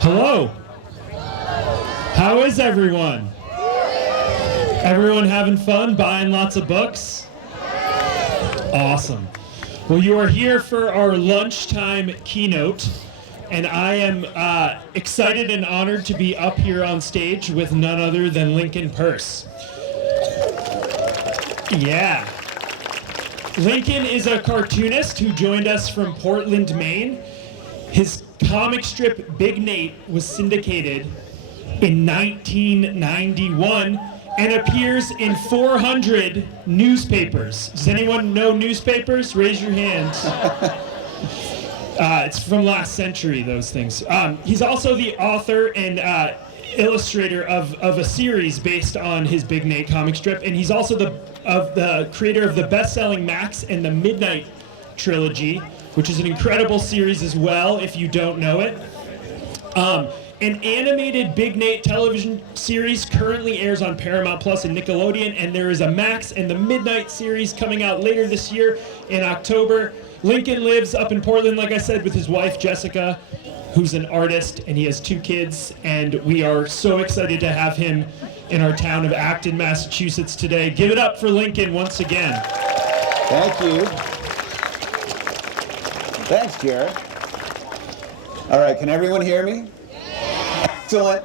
Hello. How is everyone? Everyone having fun, buying lots of books? Awesome. Well, you are here for our lunchtime keynote, and I am excited and honored to be up here on stage with none other than Lincoln Peirce. Yeah. Lincoln is a cartoonist who joined us from Portland, Maine. His comic strip Big Nate was syndicated in 1991 and appears in 400 newspapers. Does anyone know newspapers? Raise your hand. It's from last century, those things. He's also the author and illustrator of a series based on his Big Nate comic strip, and he's also the creator of the best-selling Max and the Midnight trilogy, which is an incredible series as well, if you don't know it. An animated Big Nate television series currently airs on Paramount Plus and Nickelodeon, and there is a Max and the Midnight series coming out later this year in October. Lincoln lives up in Portland, like I said, with his wife, Jessica, who's an artist, and he has 2 kids, and we are so excited to have him in our town of Acton, Massachusetts today. Give it up for Lincoln once again. Thank you. Thanks, Jared. All right, can everyone hear me? Excellent.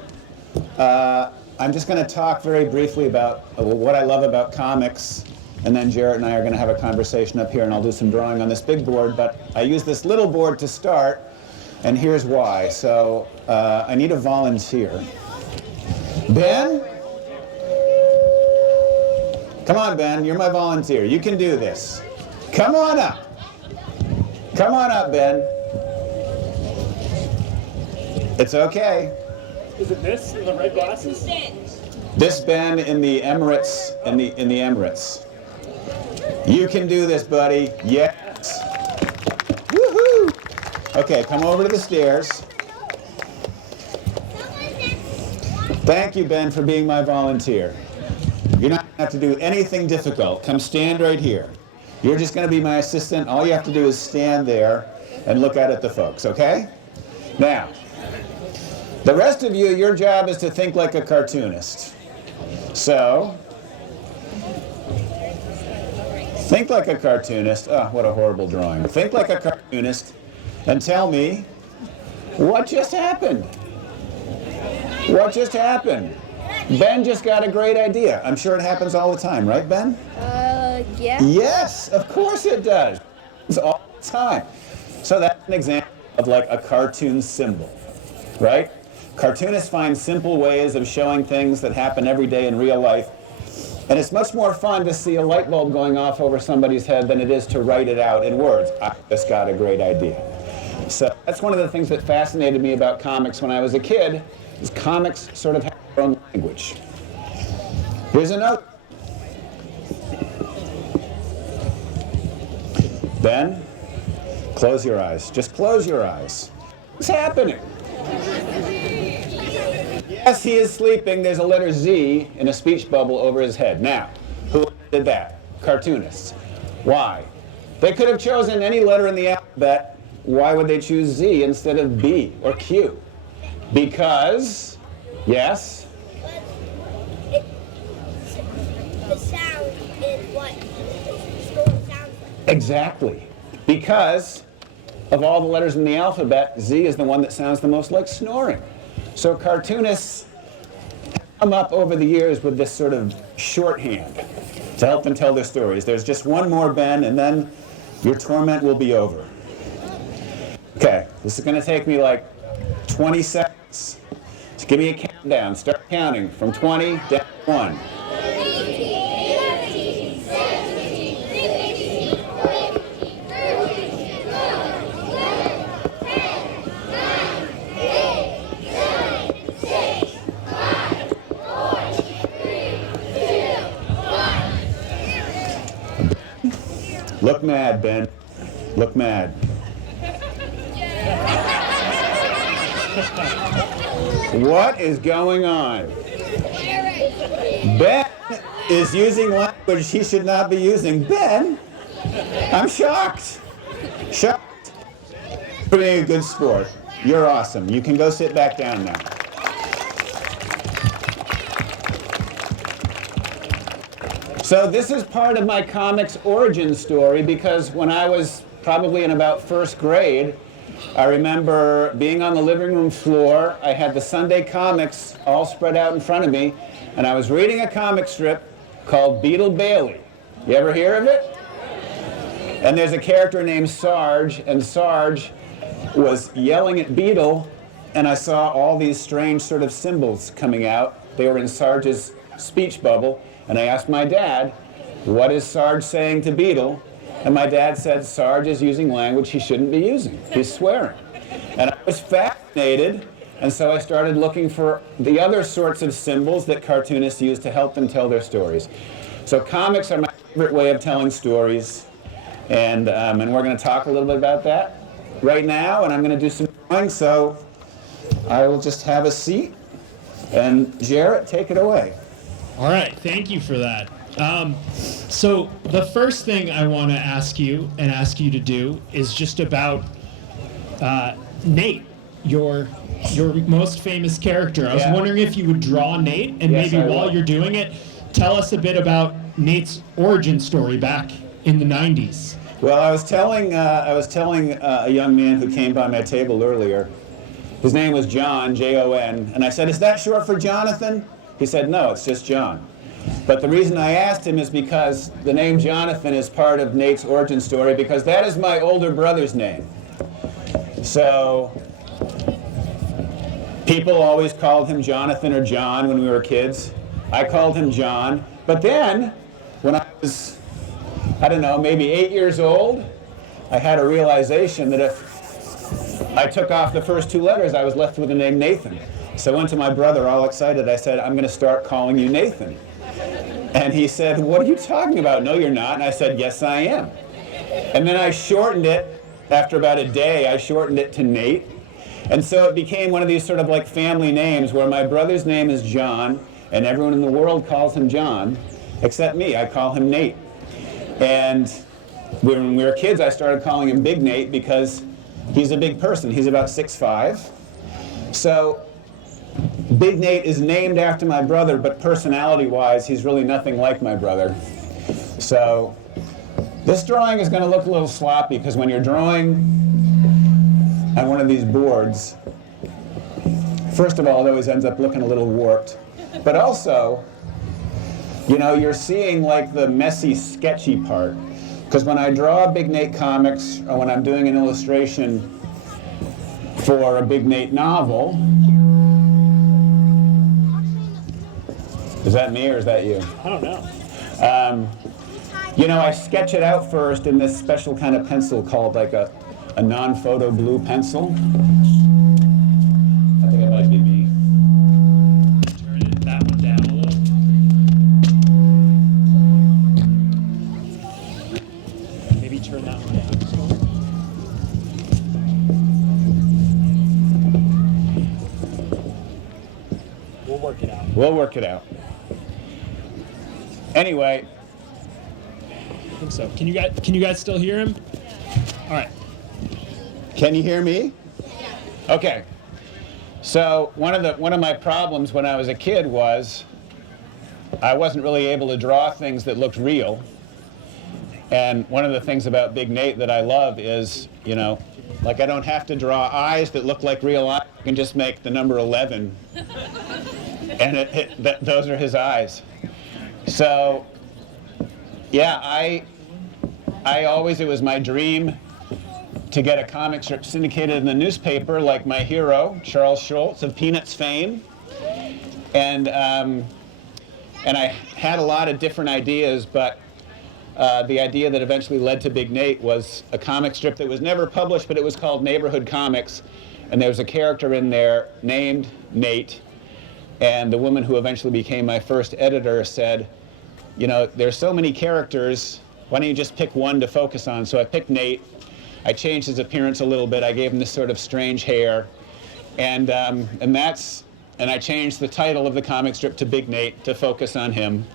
I'm just going to talk very briefly about what I love about comics, and then Jarrett and I are going to have a conversation up here, and I'll do some drawing on this big board, but I use this little board to start, and here's why. So I need a volunteer. Ben? Come on, Ben, you're my volunteer. You can do this. Come on up. Come on up, Ben. It's okay. Is it this in the red glasses? This Ben in the Emirates, in the Emirates. You can do this, buddy. Yes. Woohoo! Okay, come over to the stairs. Thank you, Ben, for being my volunteer. You're not going to have to do anything difficult. Come stand right here. You're just going to be my assistant. All you have to do is stand there and look out at the folks, okay? Now, the rest of you, your job is to think like a cartoonist. So, think like a cartoonist. Oh, what a horrible drawing. Think like a cartoonist and tell me what just happened. What just happened? Ben just got a great idea. I'm sure it happens all the time, right, Ben? Yeah. Yes, of course it does. It's all the time. So that's an example of like a cartoon symbol, right? Cartoonists find simple ways of showing things that happen every day in real life. And it's much more fun to see a light bulb going off over somebody's head than it is to write it out in words. I just got a great idea. So that's one of the things that fascinated me about comics when I was a kid, is comics sort of have their own language. Here's another. Ben, close your eyes. Just close your eyes. What's happening? Yes, he is sleeping. There's a letter Z in a speech bubble over his head. Now, who did that? Cartoonists. Why? They could have chosen any letter in the alphabet. Why would they choose Z instead of B or Q? Because, yes? The sound is what school sounds like. Exactly. Because of all the letters in the alphabet, Z is the one that sounds the most like snoring. So cartoonists come up over the years with this sort of shorthand to help them tell their stories. There's just one more, Ben, and then your torment will be over. Okay, this is going to take me like 20 seconds. So give me a countdown. Start counting from 20 down to 1. Look mad, Ben. Look mad. What is going on? Ben is using language he should not be using. Ben, I'm shocked. Shocked. For being a good sport. You're awesome. You can go sit back down now. So this is part of my comics origin story, because when I was probably in about first grade, I remember being on the living room floor. I had the Sunday comics all spread out in front of me, and I was reading a comic strip called Beetle Bailey. You ever hear of it? And there's a character named Sarge, and Sarge was yelling at Beetle, and I saw all these strange sort of symbols coming out. They were in Sarge's speech bubble, and I asked my dad, what is Sarge saying to Beetle? And my dad said, Sarge is using language he shouldn't be using. He's swearing. And I was fascinated, and so I started looking for the other sorts of symbols that cartoonists use to help them tell their stories. So comics are my favorite way of telling stories, and we're going to talk a little bit about that right now, and I'm going to do some drawing, so I will just have a seat, and Jarrett, take it away. All right, thank you for that. So the first thing I want to ask you to do is just about Nate, your most famous character. I was wondering if you would draw Nate, and Yes, maybe I while will. you're doing it, tell us a bit about Nate's origin story back in the 90s. Well, I was telling a young man who came by my table earlier. His name was John, Jon, and I said, "Is that short for Jonathan?" He said, "No, it's just John." But the reason I asked him is because the name Jonathan is part of Nate's origin story, because that is my older brother's name. So people always called him Jonathan or John when we were kids. I called him John. But then, when I was, I don't know, maybe 8 years old, I had a realization that if I took off the first two letters, I was left with the name Nathan. So I went to my brother all excited. I said, "I'm going to start calling you Nathan." And he said, "What are you talking about?" "No, you're not." And I said, "Yes, I am." And then I shortened it. After about a day, I shortened it to Nate. And so it became one of these sort of like family names where my brother's name is John, and everyone in the world calls him John, except me. I call him Nate. And when we were kids, I started calling him Big Nate because he's a big person. He's about 6'5". So Big Nate is named after my brother, but personality-wise, he's really nothing like my brother. So this drawing is going to look a little sloppy, because when you're drawing on one of these boards, first of all, it always ends up looking a little warped. But also, you know, you're seeing like the messy, sketchy part. Because when I draw Big Nate comics, or when I'm doing an illustration for a Big Nate novel, is that me or is that you? I don't know. You know, I sketch it out first in this special kind of pencil called like a non-photo blue pencil. I think it might be me. Turn that one down a little. Maybe turn that one down. We'll work it out. We'll work it out. Anyway, I think so. Can you guys still hear him? All right. can you hear me? Okay. So one of my problems when I was a kid was I wasn't really able to draw things that looked real. And one of the things about Big Nate that I love is, you know, like I don't have to draw eyes that look like real eyes. I can just make the number 11, and those are his eyes. So, yeah, I always, it was my dream to get a comic strip syndicated in the newspaper, like my hero, Charles Schultz of Peanuts fame. And I had a lot of different ideas, but the idea that eventually led to Big Nate was a comic strip that was never published, but it was called Neighborhood Comics. And there was a character in there named Nate. And the woman who eventually became my first editor said, you know, there's so many characters, why don't you just pick one to focus on? So I picked Nate. I changed his appearance a little bit. I gave him this sort of strange hair. And I changed the title of the comic strip to Big Nate to focus on him.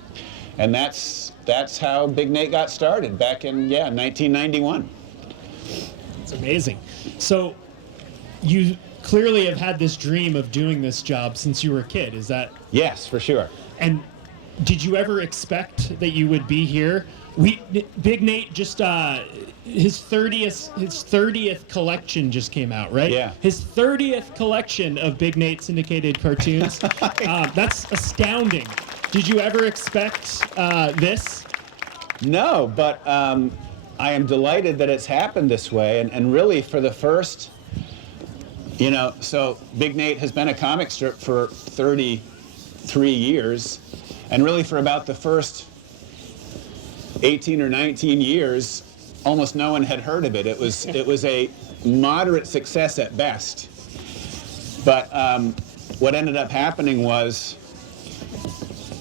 And that's how Big Nate got started back in, 1991. It's amazing. So you clearly have had this dream of doing this job since you were a kid. Is that? Yes, for sure. And did you ever expect that you would be here? Big Nate just his 30th collection just came out, right? Yeah. His 30th collection of Big Nate syndicated cartoons. That's astounding. Did you ever expect this? No, but I am delighted that it's happened this way, and really for the first, so Big Nate has been a comic strip for 33 years, and really for about the first 18 or 19 years, almost no one had heard of it. It was a moderate success at best. But what ended up happening was,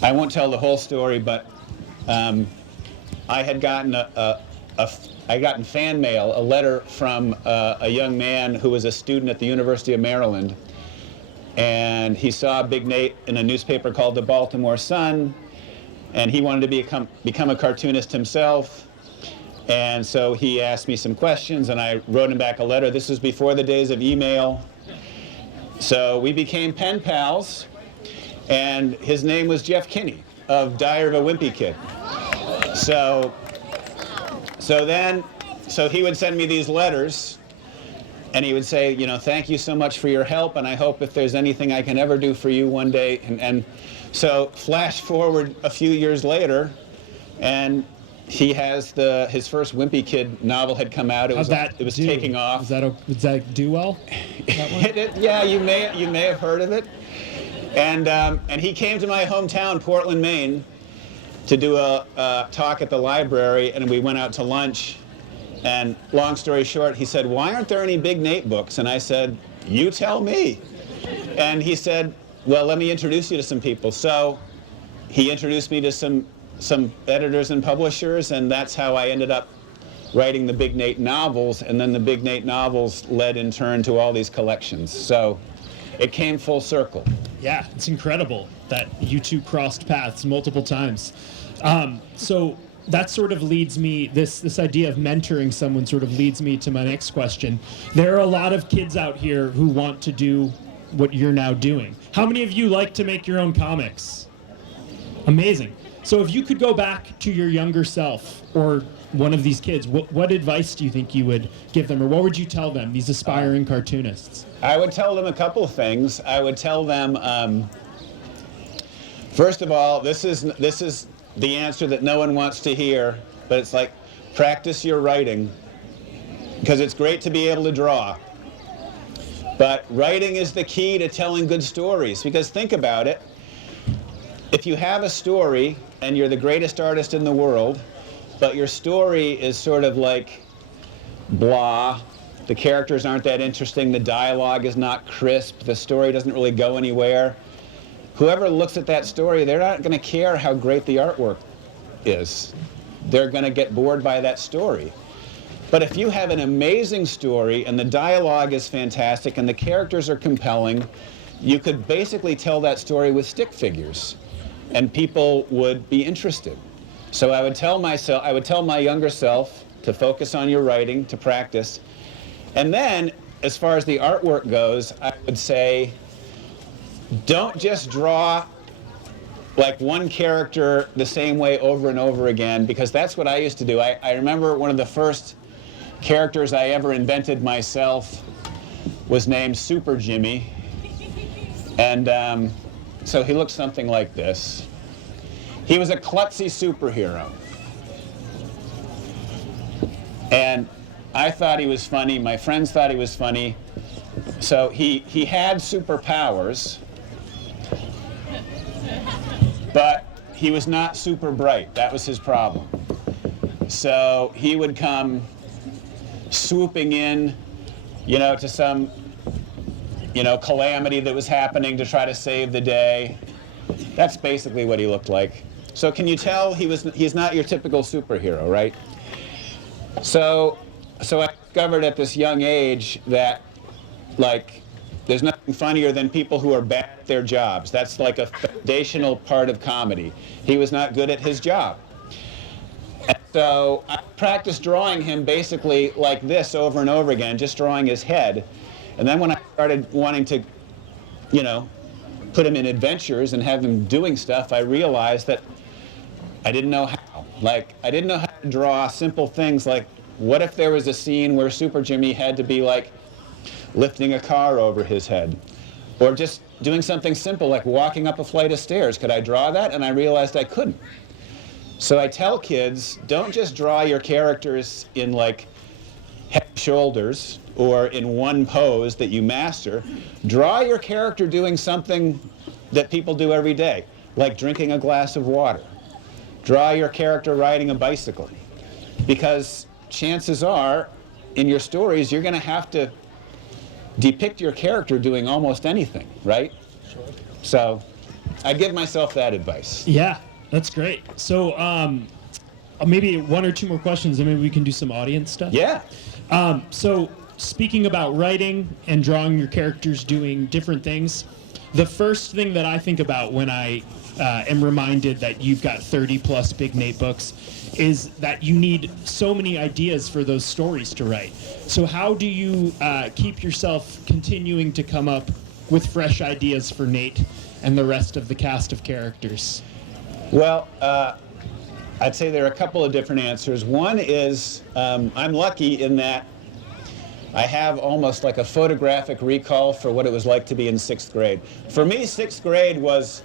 I won't tell the whole story, but I had gotten I got in fan mail a letter from a young man who was a student at the University of Maryland, and he saw Big Nate in a newspaper called the Baltimore Sun, and he wanted to become a cartoonist himself. And so he asked me some questions, and I wrote him back a letter. This was before the days of email. So we became pen pals, and his name was Jeff Kinney of Diary of a Wimpy Kid. So he would send me these letters, and he would say, thank you so much for your help, and I hope if there's anything I can ever do for you one day. And so flash forward a few years later, and he has his first Wimpy Kid novel had come out. It was taking off. Does that do well? That one? Yeah, you may have heard of it. And he came to my hometown, Portland, Maine, to do a talk at the library, and we went out to lunch. And long story short, he said, "Why aren't there any Big Nate books?" And I said, "You tell me." And he said, "Well, let me introduce you to some people." So he introduced me to some editors and publishers, and that's how I ended up writing the Big Nate novels, and then the Big Nate novels led in turn to all these collections. So it came full circle. Yeah, it's incredible that you two crossed paths multiple times. So that sort of leads me, this idea of mentoring someone sort of leads me to my next question. There are a lot of kids out here who want to do what you're now doing. How many of you like to make your own comics? Amazing. So if you could go back to your younger self or one of these kids, what advice do you think you would give them, or what would you tell them, these aspiring cartoonists? I would tell them a couple of things. I would tell them, first of all, this is the answer that no one wants to hear, but it's like, practice your writing, because it's great to be able to draw. But writing is the key to telling good stories, because think about it. If you have a story and you're the greatest artist in the world, but your story is sort of like blah, the characters aren't that interesting, the dialogue is not crisp, the story doesn't really go anywhere, whoever looks at that story, they're not going to care how great the artwork is. They're going to get bored by that story. But if you have an amazing story and the dialogue is fantastic and the characters are compelling, you could basically tell that story with stick figures, and people would be interested. So I would tell my younger self to focus on your writing, to practice. And then, as far as the artwork goes, I would say, don't just draw like one character the same way over and over again, because that's what I used to do. I remember one of the first characters I ever invented myself was named Super Jimmy. And so he looked something like this. He was a klutzy superhero. And I thought he was funny, my friends thought he was funny. So he had superpowers, but he was not super bright. That was his problem. So he would come swooping in, to some, calamity that was happening to try to save the day. That's basically what he looked like. So can you tell he's not your typical superhero, right? So I discovered at this young age that, there's nothing funnier than people who are bad at their jobs. That's like a foundational part of comedy. He was not good at his job. And so I practiced drawing him basically like this over and over again, just drawing his head. And then when I started wanting to, you know, put him in adventures and have him doing stuff, I realized that I didn't know how. Like, I didn't know how to draw simple things like, what if there was a scene where Super Jimmy had to be like lifting a car over his head? Or just doing something simple like walking up a flight of stairs. Could I draw that? And I realized I couldn't. So I tell kids, don't just draw your characters in like head and shoulders or in one pose that you master. Draw your character doing something that people do every day, like drinking a glass of water. Draw your character riding a bicycle. Because chances are, in your stories, you're going to have to depict your character doing almost anything, right? Sure. So I give myself that advice. Yeah, that's great. So maybe one or two more questions, and maybe we can do some audience stuff. Yeah. So speaking about writing and drawing your characters doing different things, the first thing that I think about when I am reminded that you've got 30 plus Big Nate books is that you need so many ideas for those stories to write. So how do you keep yourself continuing to come up with fresh ideas for Nate and the rest of the cast of characters? Well, I'd say there are a couple of different answers. One is I'm lucky in that I have almost like a photographic recall for what it was like to be in 6th grade. For me, 6th grade was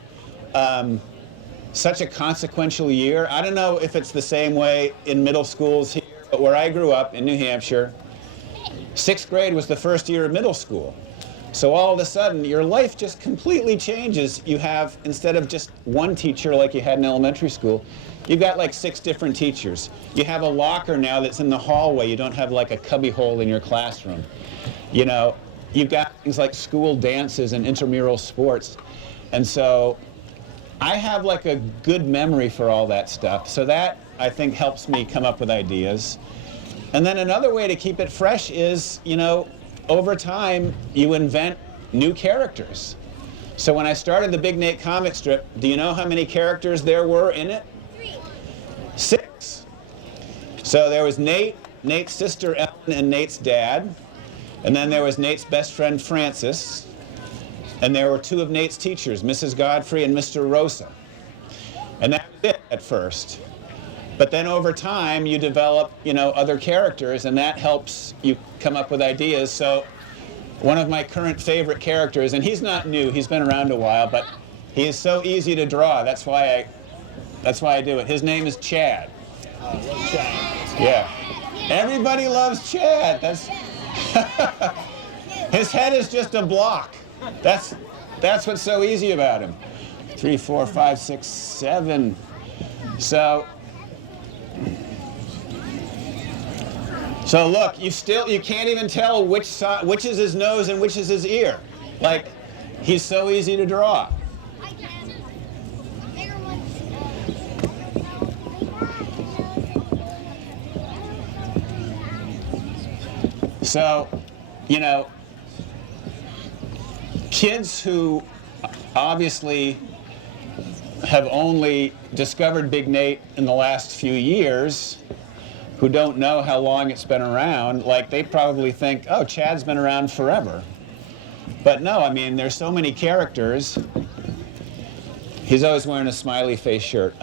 such a consequential year. I don't know if it's the same way in middle schools here, but where I grew up in New Hampshire, 6th grade was the first year of middle school. So all of a sudden, your life just completely changes. You have, instead of just one teacher like you had in elementary school, you've got like 6 different teachers. You have a locker now that's in the hallway. You don't have like a cubby hole in your classroom. You know, you've got things like school dances and intramural sports. And so I have like a good memory for all that stuff. So that, I think, helps me come up with ideas. And then another way to keep it fresh is, you know, over time, you invent new characters. So when I started the Big Nate comic strip, do you know how many characters there were in it? 3. 6. So there was Nate, Nate's sister Ellen, and Nate's dad. And then there was Nate's best friend Francis. And there were 2 of Nate's teachers, Mrs. Godfrey and Mr. Rosa. And that was it at first. But then over time, you develop, you know, other characters, and that helps you come up with ideas. So one of my current favorite characters, and he's not new, he's been around a while, but he is so easy to draw. That's why I do it. His name is Chad. I love Chad. Yeah. Everybody loves Chad. That's his head is just a block. That's what's so easy about him. 3, 4, 5, 6, 7. So look, you can't even tell which is his nose and which is his ear. Like, he's so easy to draw. So, you know, kids who obviously have only discovered Big Nate in the last few years, who don't know how long it's been around, like, they probably think, oh, Chad's been around forever. But no, I mean, there's so many characters. He's always wearing a smiley face shirt.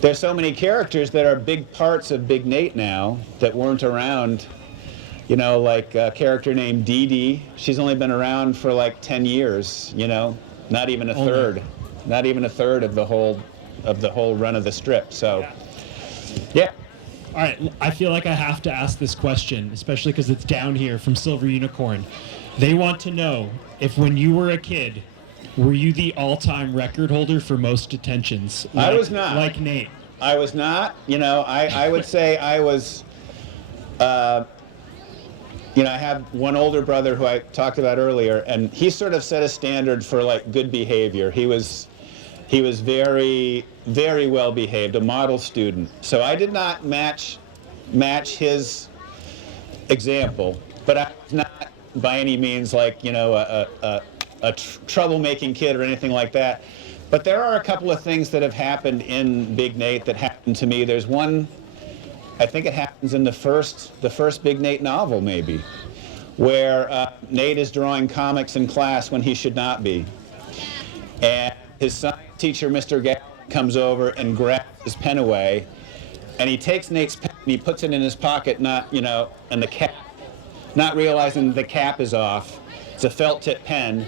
There's so many characters that are big parts of Big Nate now that weren't around. You know, like a character named Dee Dee. She's only been around for like 10 years, you know, not even a third. Not even a third of the whole run of the strip. So, yeah. All right, I feel like I have to ask this question, especially because it's down here from Silver Unicorn. They want to know if when you were a kid, were you the all-time record holder for most detentions? I was not. Like Nate. I was not. You know, I would say I was, you know, I have one older brother who I talked about earlier, and he sort of set a standard for like good behavior. He was very, very well behaved, a model student. So I did not match his example, but I was not by any means like, you know, a troublemaking kid or anything like that. But there are a couple of things that have happened in Big Nate that happened to me. There's one, I think it happens in the first Big Nate novel maybe, where Nate is drawing comics in class when he should not be. And his science teacher, Mr. Gall, comes over and grabs his pen away, and he takes Nate's pen and he puts it in his pocket, and the cap, not realizing the cap is off. It's a felt tip pen.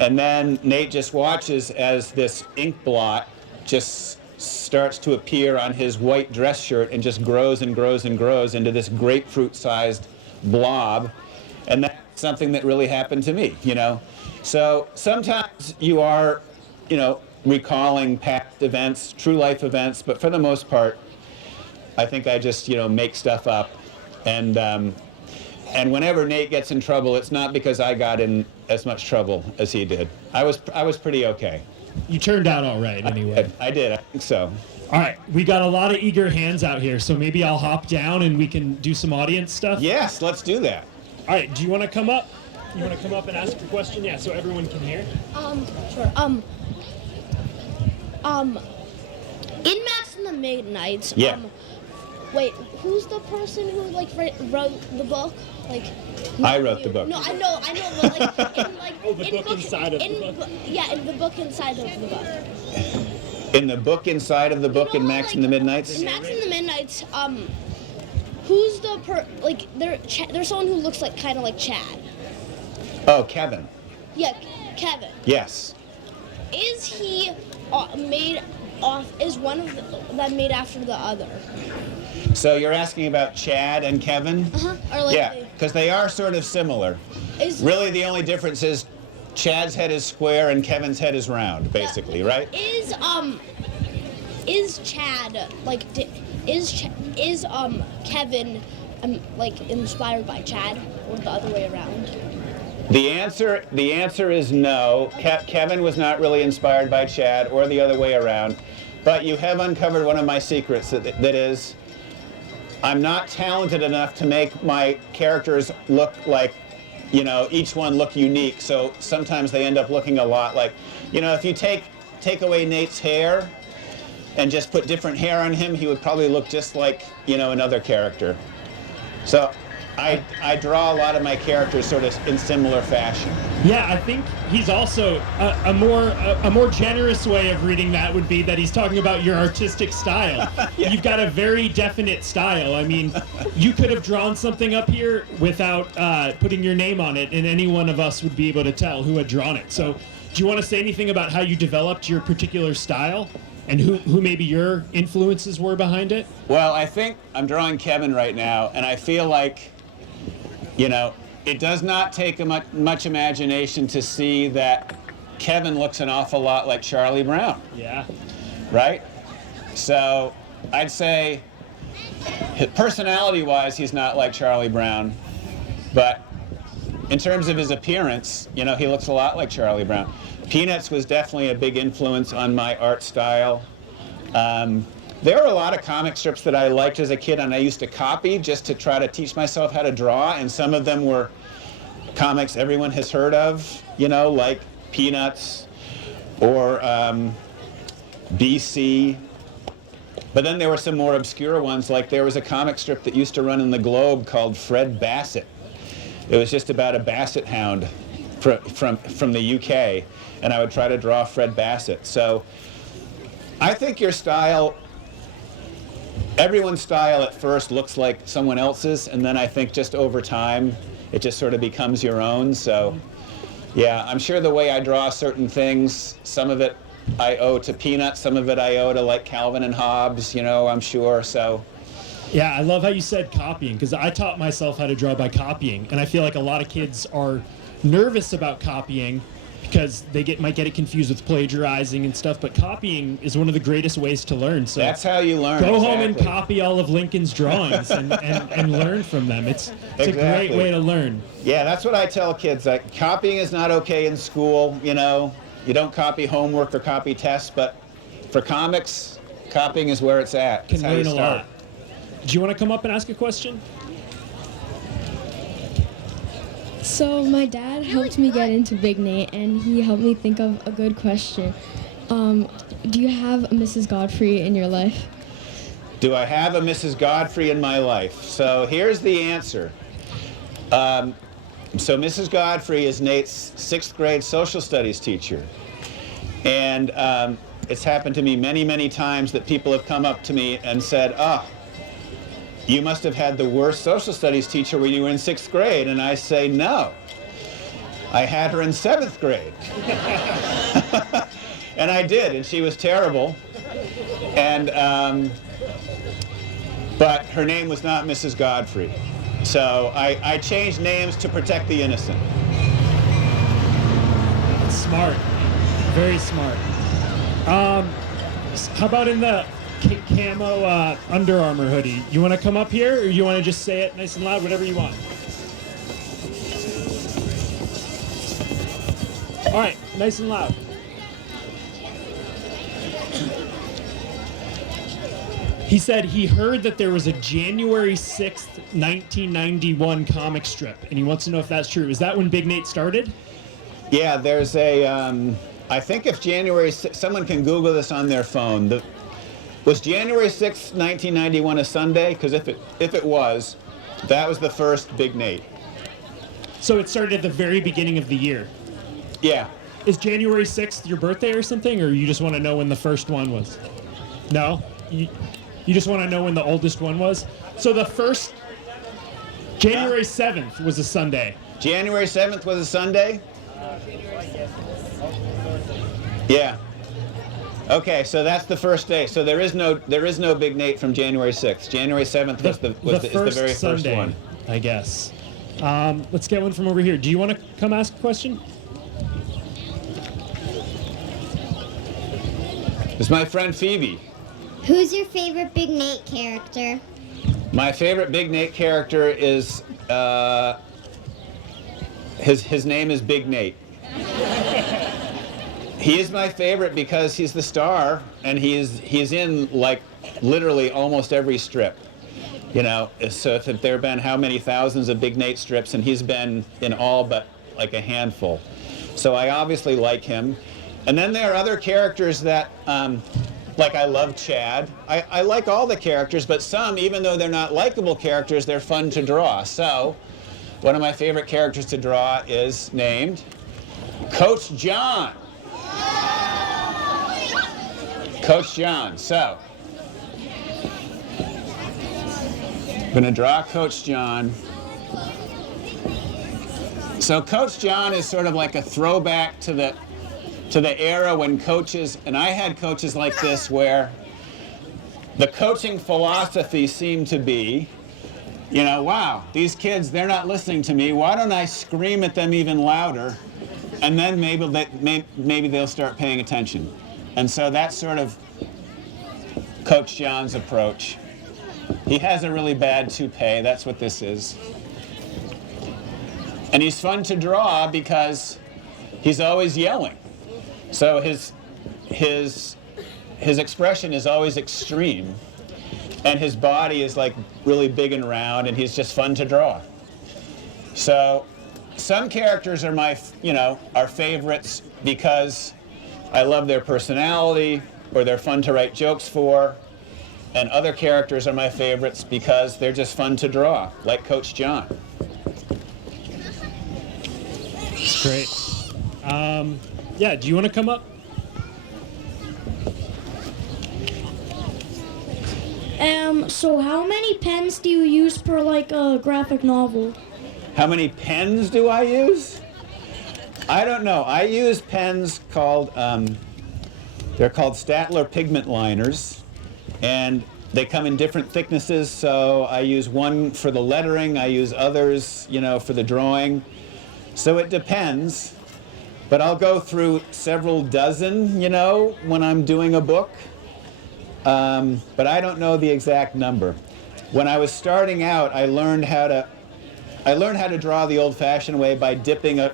And then Nate just watches as this ink blot just starts to appear on his white dress shirt and just grows and grows and grows into this grapefruit-sized blob. And that's something that really happened to me, So sometimes you are, recalling past events, true life events, but for the most part, I think I just, make stuff up. And whenever Nate gets in trouble, it's not because I got in as much trouble as he did. I was pretty okay. You turned out all right anyway. I did. I think so. All right, we got a lot of eager hands out here, so maybe I'll hop down and we can do some audience stuff. Yes, let's do that. All right, do you want to come up? You want to come up and ask a question? Yeah, so everyone can hear. Sure. In Max and the Midnights. Yeah. Wait, who's the person who wrote the book? I wrote the book. No, I know, but the book inside of the book. Yeah, in the book inside of the book. In the book inside of the book in Max and the Midnights? In Max and the Midnights, who's the there's someone who looks kind of like Chad. Oh, Kevin. Yeah, Kevin. Yes. Is he is one of them made after the other? So you're asking about Chad and Kevin? Or Yeah, because they are sort of similar. Really, the only difference is Chad's head is square and Kevin's head is round, basically, right? Is Chad Kevin inspired by Chad, or the other way around? The answer is no. Kevin was not really inspired by Chad or the other way around. But you have uncovered one of my secrets, that is, I'm not talented enough to make my characters look like, each one look unique. So sometimes they end up looking a lot like, if you take away Nate's hair and just put different hair on him, he would probably look just like, another character. So I draw a lot of my characters sort of in similar fashion. Yeah, I think he's also a more generous way of reading that would be that he's talking about your artistic style. Yeah. You've got a very definite style. I mean, you could have drawn something up here without putting your name on it, and any one of us would be able to tell who had drawn it. So, do you want to say anything about how you developed your particular style? And who maybe your influences were behind it? Well, I think I'm drawing Kevin right now, and I feel like, it does not take much imagination to see that Kevin looks an awful lot like Charlie Brown. Yeah. Right? So I'd say, personality-wise, he's not like Charlie Brown, but in terms of his appearance, he looks a lot like Charlie Brown. Peanuts was definitely a big influence on my art style. There were a lot of comic strips that I liked as a kid, and I used to copy just to try to teach myself how to draw, and some of them were comics everyone has heard of, like Peanuts or BC. But then there were some more obscure ones, like there was a comic strip that used to run in the Globe called Fred Bassett. It was just about a basset hound from the UK, and I would try to draw Fred Bassett. So I think your style, everyone's style at first looks like someone else's, and then I think just over time it just sort of becomes your own. So yeah, I'm sure the way I draw certain things, some of it I owe to Peanuts, some of it I owe to like Calvin and Hobbes, I'm sure. So yeah, I love how you said copying, because I taught myself how to draw by copying, and I feel like a lot of kids are nervous about copying because they might get it confused with plagiarizing and stuff, but copying is one of the greatest ways to learn. So that's how you learn. Go home and copy all of Lincoln's drawings and learn from them. It's a great way to learn. Yeah, that's what I tell kids. Like, copying is not okay in school, You don't copy homework or copy tests, but for comics, copying is where it's at. Can That's how you learn a start. lot. Do you want to come up and ask a question? So my dad helped me get into Big Nate, and he helped me think of a good question. Do you have a Mrs. Godfrey in your life? Do I have a Mrs. Godfrey in my life? So here's the answer. So Mrs. Godfrey is Nate's 6th grade social studies teacher. And it's happened to me many, many times that people have come up to me and said, "Oh, you must have had the worst social studies teacher when you were in 6th grade." And I say, "No, I had her in 7th grade." And I did, and she was terrible. And but her name was not Mrs. Godfrey. So I changed names to protect the innocent. Smart. Very smart. How about in the camo Under Armour hoodie? You want to come up here, or you want to just say it nice and loud, whatever you want? All right, nice and loud. He said he heard that there was a January 6th, 1991 comic strip, and he wants to know if that's true. Is that when Big Nate started? Yeah, there's a, I think if January, someone can Google this on their phone. Was January 6th, 1991 a Sunday? Because if it was, that was the first Big Nate. So it started at the very beginning of the year. Yeah. Is January 6th your birthday or something, or you just want to know when the first one was? No? You just want to know when the oldest one was? So the first, January 7th was a Sunday. January 7th was a Sunday? Yeah. Okay, so that's the first day. So there is no Big Nate from January 6th. January 7th is the very Sunday, first one. I guess. Let's get one from over here. Do you want to come ask a question? It's my friend Phoebe. Who's your favorite Big Nate character? My favorite Big Nate character is his name is Big Nate. He is my favorite because he's the star, and he's in like literally almost every strip. You know, so if there have been how many thousands of Big Nate strips, and he's been in all but like a handful. So I obviously like him. And then there are other characters that, like I love Chad. I like all the characters, but some, even though they're not likable characters, they're fun to draw. So one of my favorite characters to draw is named Coach John. Coach John. So I'm going to draw Coach John. So Coach John is sort of like a throwback to the era when coaches, and I had coaches like this, where the coaching philosophy seemed to be, you know, wow, these kids, they're not listening to me. Why don't I scream at them even louder? And then maybe they'll start paying attention. And so that's sort of Coach John's approach. He has a really bad toupee. That's what this is. And he's fun to draw because he's always yelling. So his expression is always extreme, and his body is like really big and round, and he's just fun to draw. So some characters are are favorites because I love their personality or they're fun to write jokes for, and other characters are my favorites because they're just fun to draw, like Coach John. That's great. Yeah, do you want to come up? So how many pens do you use per like a graphic novel? How many pens do I use? I don't know. I use pens called, they're called Statler pigment liners, and they come in different thicknesses, so I use one for the lettering, I use others, for the drawing. So it depends, but I'll go through several dozen, when I'm doing a book. But I don't know the exact number. When I was starting out, I learned how to draw the old-fashioned way by dipping a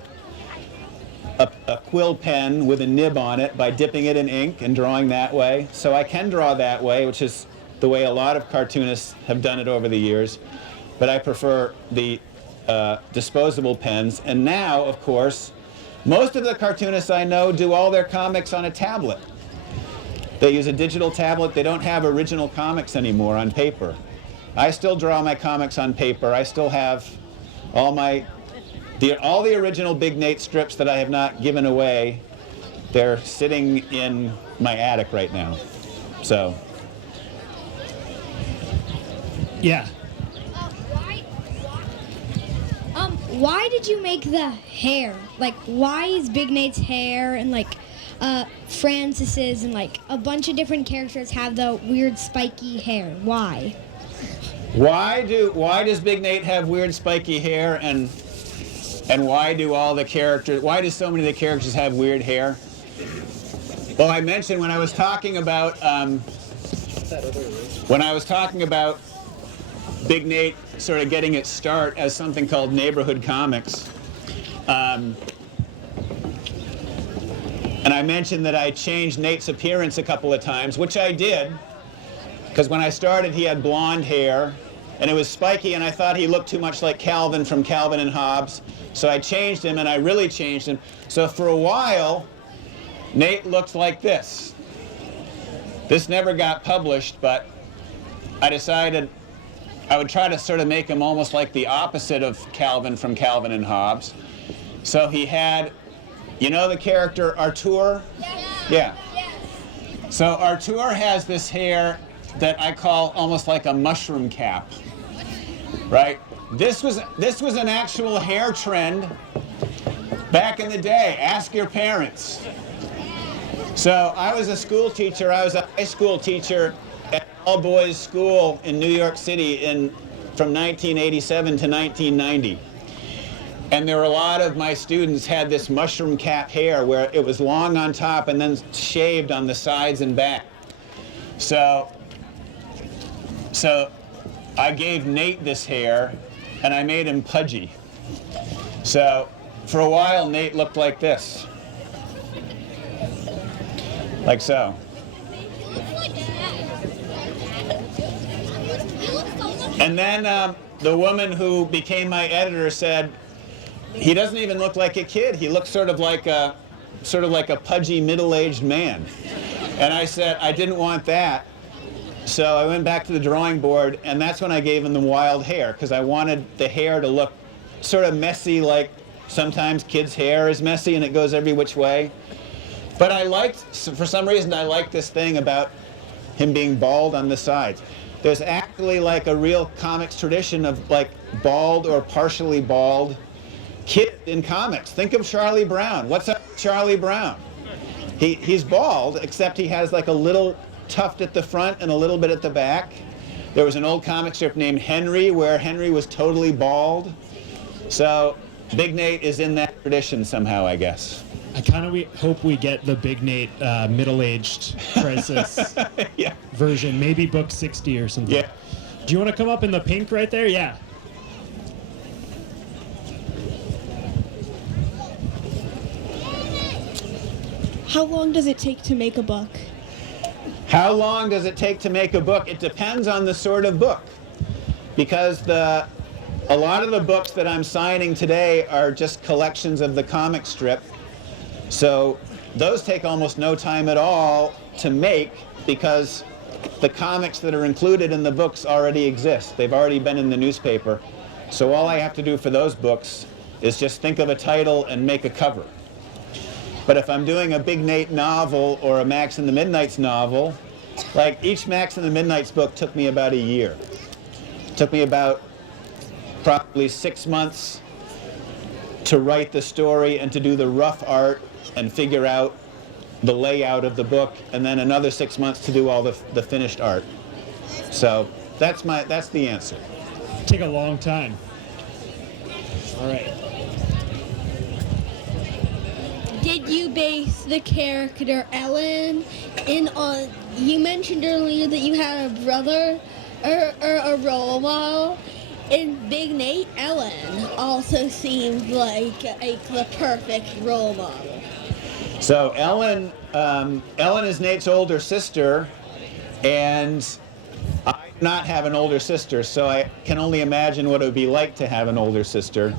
quill pen with a nib on it, by dipping it in ink and drawing that way. So I can draw that way, which is the way a lot of cartoonists have done it over the years. But I prefer the disposable pens. And now, of course, most of the cartoonists I know do all their comics on a tablet. They use a digital tablet. They don't have original comics anymore on paper. I still draw my comics on paper. I still have all my all the original Big Nate strips that I have not given away, they're sitting in my attic right now. So, Yeah. Why did you make the hair? Like, why is Big Nate's hair and like Francis's and like a bunch of different characters have the weird spiky hair? Why? why does Big Nate have weird spiky hair, and why do so many of the characters have weird hair? Well, I mentioned when I was talking about Big Nate sort of getting its start as something called neighborhood comics. And I mentioned that I changed Nate's appearance a couple of times, which I did, because when I started he had blonde hair and it was spiky and I thought he looked too much like Calvin from Calvin and Hobbes. So I changed him, and I really changed him. So for a while, Nate looked like this. This never got published, but I decided I would try to sort of make him almost like the opposite of Calvin from Calvin and Hobbes. So he had, you know the character Artur? Yeah. So Artur has this hair that I call almost like a mushroom cap, right? This was an actual hair trend back in the day. Ask your parents. So I was a school teacher. I was a high school teacher at all boys school in New York City from 1987 to 1990. And there were a lot of my students had this mushroom cap hair where it was long on top and then shaved on the sides and back. So I gave Nate this hair and I made him pudgy. So for a while Nate looked like this. Like so. And then the woman who became my editor said, he doesn't even look like a kid. He looks sort of like a pudgy middle-aged man. And I said I didn't want that. So I went back to the drawing board, and that's when I gave him the wild hair, because I wanted the hair to look sort of messy, like sometimes kids' hair is messy and it goes every which way. But for some reason, I liked this thing about him being bald on the sides. There's actually like a real comics tradition of like bald or partially bald kid in comics. Think of Charlie Brown. What's up with Charlie Brown? He's bald, except he has like a little tuft at the front and a little bit at the back. There was an old comic strip named Henry where Henry was totally bald. So Big Nate is in that tradition somehow, I guess. I kind of hope we get the Big Nate middle-aged crisis Yeah. version, maybe book 60 or something. Yeah. Do you want to come up in the pink right there? Yeah. How long does it take to make a book? How long does it take to make a book? It depends on the sort of book. Because a lot of the books that I'm signing today are just collections of the comic strip. So those take almost no time at all to make because the comics that are included in the books already exist. They've already been in the newspaper. So all I have to do for those books is just think of a title and make a cover. But if I'm doing a Big Nate novel or a Max and the Midnights novel, like each Max and the Midnights book took me about a year. It took me about probably 6 months to write the story and to do the rough art and figure out the layout of the book, and then another 6 months to do all the finished art. So that's the answer. Take a long time. All right. Did you base the character Ellen on? You mentioned earlier that you had a brother or a role model. In Big Nate, Ellen also seemed like the perfect role model. So Ellen is Nate's older sister, and I do not have an older sister, so I can only imagine what it would be like to have an older sister.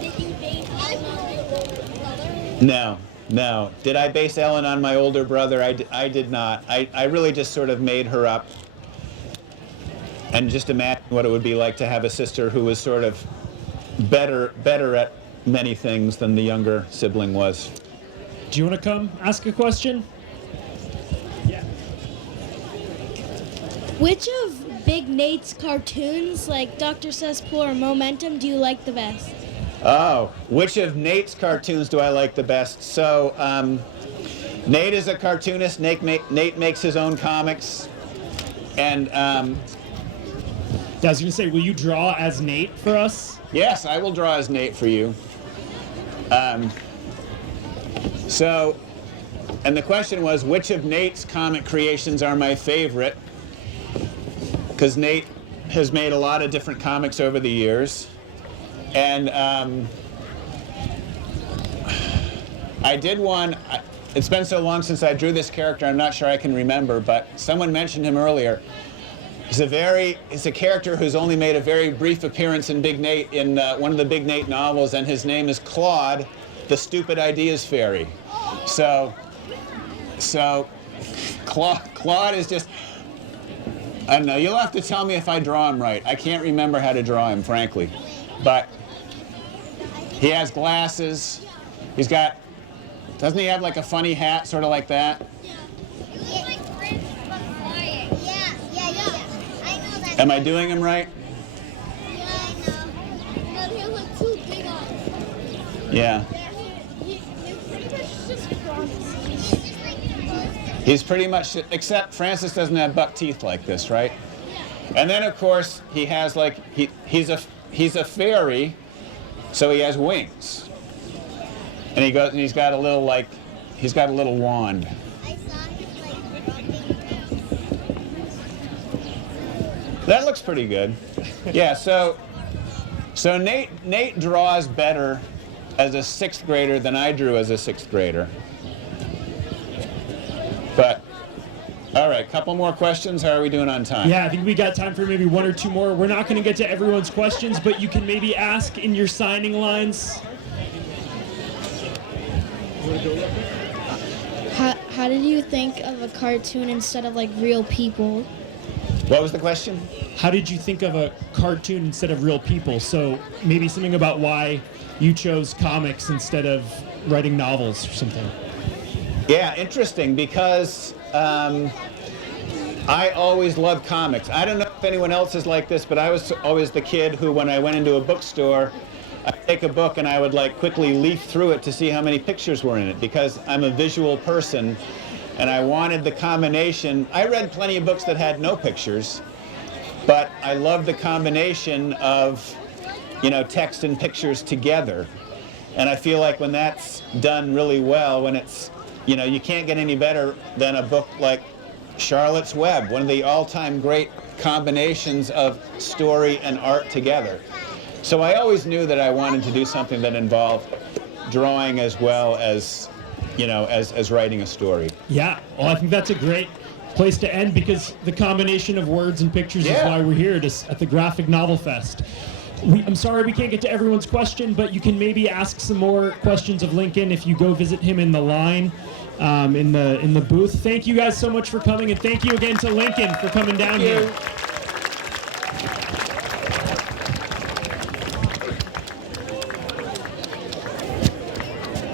Did you base Ellen on your older brother? No. Did I base Ellen on my older brother? I did not. I really just sort of made her up and just imagine what it would be like to have a sister who was sort of better at many things than the younger sibling was. Do you want to come ask a question? Yeah. Which of Big Nate's cartoons, like Dr. Cesspool or Momentum, do you like the best? Oh, which of Nate's cartoons do I like the best? So, Nate is a cartoonist. Nate makes his own comics. And I was going to say, will you draw as Nate for us? yes, I will draw as Nate for you. And the question was, which of Nate's comic creations are my favorite? Because Nate has made a lot of different comics over the years. And I did one, it's been so long since I drew this character, I'm not sure I can remember, but someone mentioned him earlier. He's a character who's only made a very brief appearance in Big Nate, in one of the Big Nate novels, and his name is Claude, the Stupid Ideas Fairy. So Claude is just, I don't know, you'll have to tell me if I draw him right. I can't remember how to draw him, frankly. But he has glasses. He's got, doesn't he have like a funny hat, sort of like that? Am I doing him right? Yeah. He's pretty much, except Francis doesn't have buck teeth like this, right? And then of course he has like, he's a fairy, so he has wings. And he goes and he's got a little wand. That looks pretty good. Yeah, so Nate draws better as a 6th grader than I drew as a 6th grader. But, all right, couple more questions. How are we doing on time? Yeah, I think we got time for maybe 1 or 2 more. We're not going to get to everyone's questions, but you can maybe ask in your signing lines. How did you think of a cartoon instead of like real people? What was the question? How did you think of a cartoon instead of real people? So maybe something about why you chose comics instead of writing novels or something. Yeah, interesting, because I always loved comics. I don't know if anyone else is like this, but I was always the kid who, when I went into a bookstore, I'd take a book and I would like quickly leaf through it to see how many pictures were in it, because I'm a visual person and I wanted the combination. I read plenty of books that had no pictures, but I loved the combination of, text and pictures together. And I feel like when that's done really well, when it's, you can't get any better than a book like Charlotte's Web, one of the all-time great combinations of story and art together. So I always knew that I wanted to do something that involved drawing as well as, as writing a story. Yeah, well, I think that's a great place to end, because the combination of words and pictures is why we're here at the Graphic Novel Fest. I'm sorry we can't get to everyone's question, but you can maybe ask some more questions of Lincoln if you go visit him in the line, in the booth. Thank you guys so much for coming, and thank you again to Lincoln for coming down here.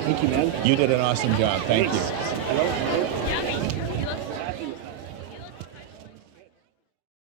Thank you, man. You did an awesome job. Thank you.